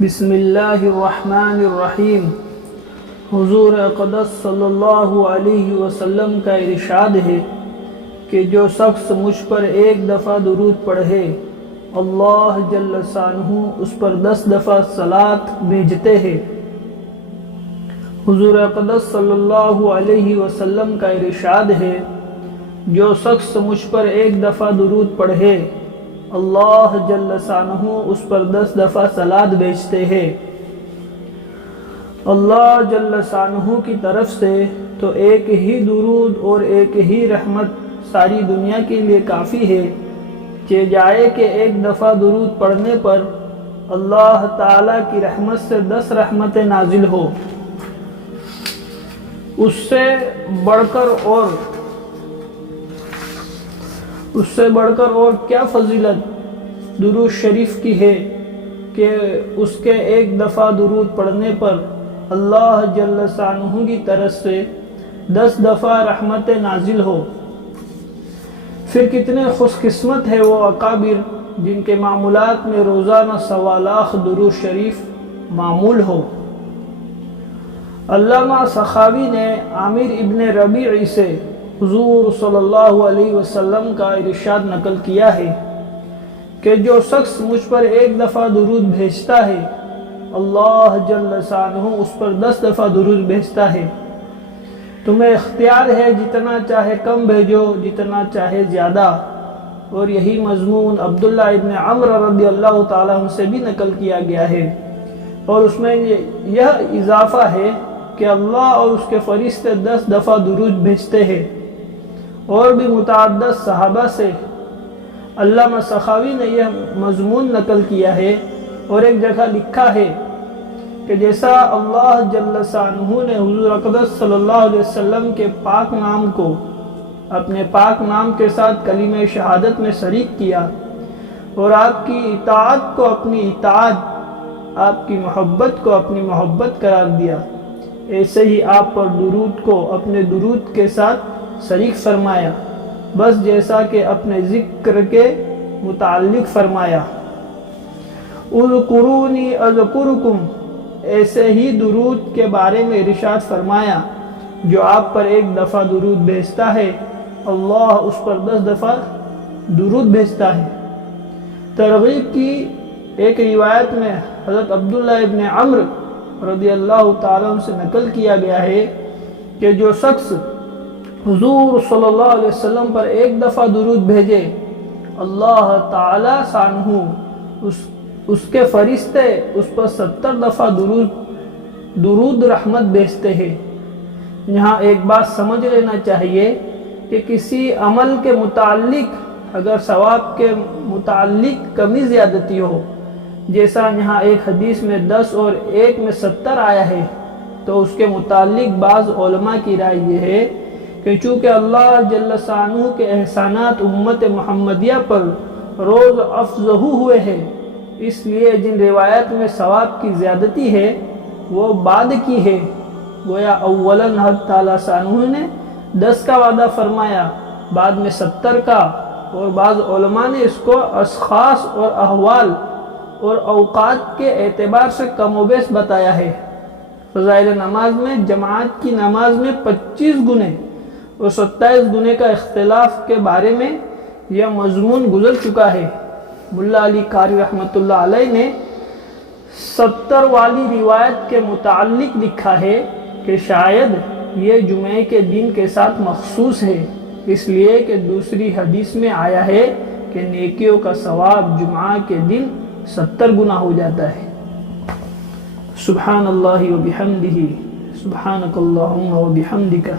بسم اللہ الرحمن الرحیم۔ حضور اقدس صلی اللہ علیہ وسلم کا ارشاد ہے کہ جو شخص مجھ پر ایک دفعہ درود پڑھے اللہ جل شانہ اس پر 10 دفعہ صلاۃ بھیجتے ہیں۔ حضور اقدس صلی اللہ علیہ وسلم کا ارشاد ہے جو شخص مجھ پر ایک دفعہ درود پڑھے اللہ جل شانہ اس پر 10 دفعہ صلاۃ بھیجتے ہیں۔ اللہ جل شانہ کی طرف سے تو ایک ہی درود اور ایک ہی رحمت ساری دنیا کے لیے کافی ہے کہ جائے کہ ایک دفعہ درود پڑھنے پر اللہ تعالیٰ کی رحمت سے 10 رحمتیں نازل ہو۔ اس سے بڑھ کر اور کیا فضیلت درود شریف کی ہے کہ اس کے ایک دفعہ درود پڑھنے پر اللہ جل شانہ کی طرف سے 10 دفعہ رحمت نازل ہو۔ پھر کتنے خوش قسمت ہے وہ اکابر جن کے معمولات میں روزانہ 1.25 لاکھ درود شریف معمول ہو۔ علامہ سخاوی نے عامر ابن ربیع سے حضور صلی اللہ علیہ وسلم کا ارشاد نقل کیا ہے کہ جو شخص مجھ پر ایک دفعہ درود بھیجتا ہے اللہ جل شانہ اس پر 10 دفعہ درود بھیجتا ہے۔ تمہیں اختیار ہے جتنا چاہے کم بھیجو جتنا چاہے زیادہ۔ اور یہی مضمون عبداللہ ابن عمر رضی اللہ تعالیٰ عنہ سے بھی نقل کیا گیا ہے، اور اس میں یہ اضافہ ہے کہ اللہ اور اس کے فرشتے 10 دفعہ درود بھیجتے ہیں۔ اور بھی متعدد صحابہ سے علامہ سخاوی نے یہ مضمون نقل کیا ہے، اور ایک جگہ لکھا ہے کہ جیسا اللہ جل شانہ نے حضور اقدس صلی اللہ علیہ وسلم کے پاک نام کو اپنے پاک نام کے ساتھ کلمہ شہادت میں شریک کیا، اور آپ کی اطاعت کو اپنی اطاعت، آپ کی محبت کو اپنی محبت قرار دیا، ایسے ہی آپ پر درود کو اپنے درود کے ساتھ شریک فرمایا، بس جیسا کہ اپنے ذکر کے متعلق فرمایا اذکرونی اذکرکم، ایسے ہی درود کے بارے میں ارشاد فرمایا جو آپ پر ایک دفعہ درود بھیجتا ہے اللہ اس پر 10 دفعہ درود بھیجتا ہے۔ ترغیب کی ایک روایت میں حضرت عبداللہ ابن عمر رضی اللہ تعالیٰ عنہ سے نقل کیا گیا ہے کہ جو شخص حضور صلی اللہ علیہ وسلم پر ایک دفعہ درود بھیجے اللہ تعالیٰ شانہ اس کے فرشتے اس پر 70 دفعہ درود رحمت بھیجتے ہیں۔ یہاں ایک بات سمجھ لینا چاہیے کہ کسی عمل کے متعلق اگر ثواب کے متعلق کمی زیادتی ہو، جیسا یہاں ایک حدیث میں 10 اور ایک میں 70 آیا ہے، تو اس کے متعلق بعض علماء کی رائے یہ ہے کہ چونکہ اللہ جل شانہ کے احسانات امت محمدیہ پر روز افزہ ہوئے ہیں، اس لیے جن روایت میں ثواب کی زیادتی ہے وہ بعد کی ہے۔ گویا اولاً حق تعالیٰ شانہ نے 10 کا وعدہ فرمایا، بعد میں 70 کا، اور بعض علماء نے اس کو اشخاص اور احوال اور اوقات کے اعتبار سے کم و بیش بتایا ہے۔ فضائل نماز میں جماعت کی نماز میں 25 گنے اور 27 گنے کا اختلاف کے بارے میں یہ مضمون گزر چکا ہے۔ ملا علی قاری رحمۃ اللہ علیہ نے 70 والی روایت کے متعلق لکھا ہے کہ شاید یہ جمعے کے دن کے ساتھ مخصوص ہے، اس لیے کہ دوسری حدیث میں آیا ہے کہ نیکیوں کا ثواب جمعہ کے دن 70 گنا ہو جاتا ہے۔ سبحان اللہ و بحمدہ، سبحانک اللہم و بحمدک۔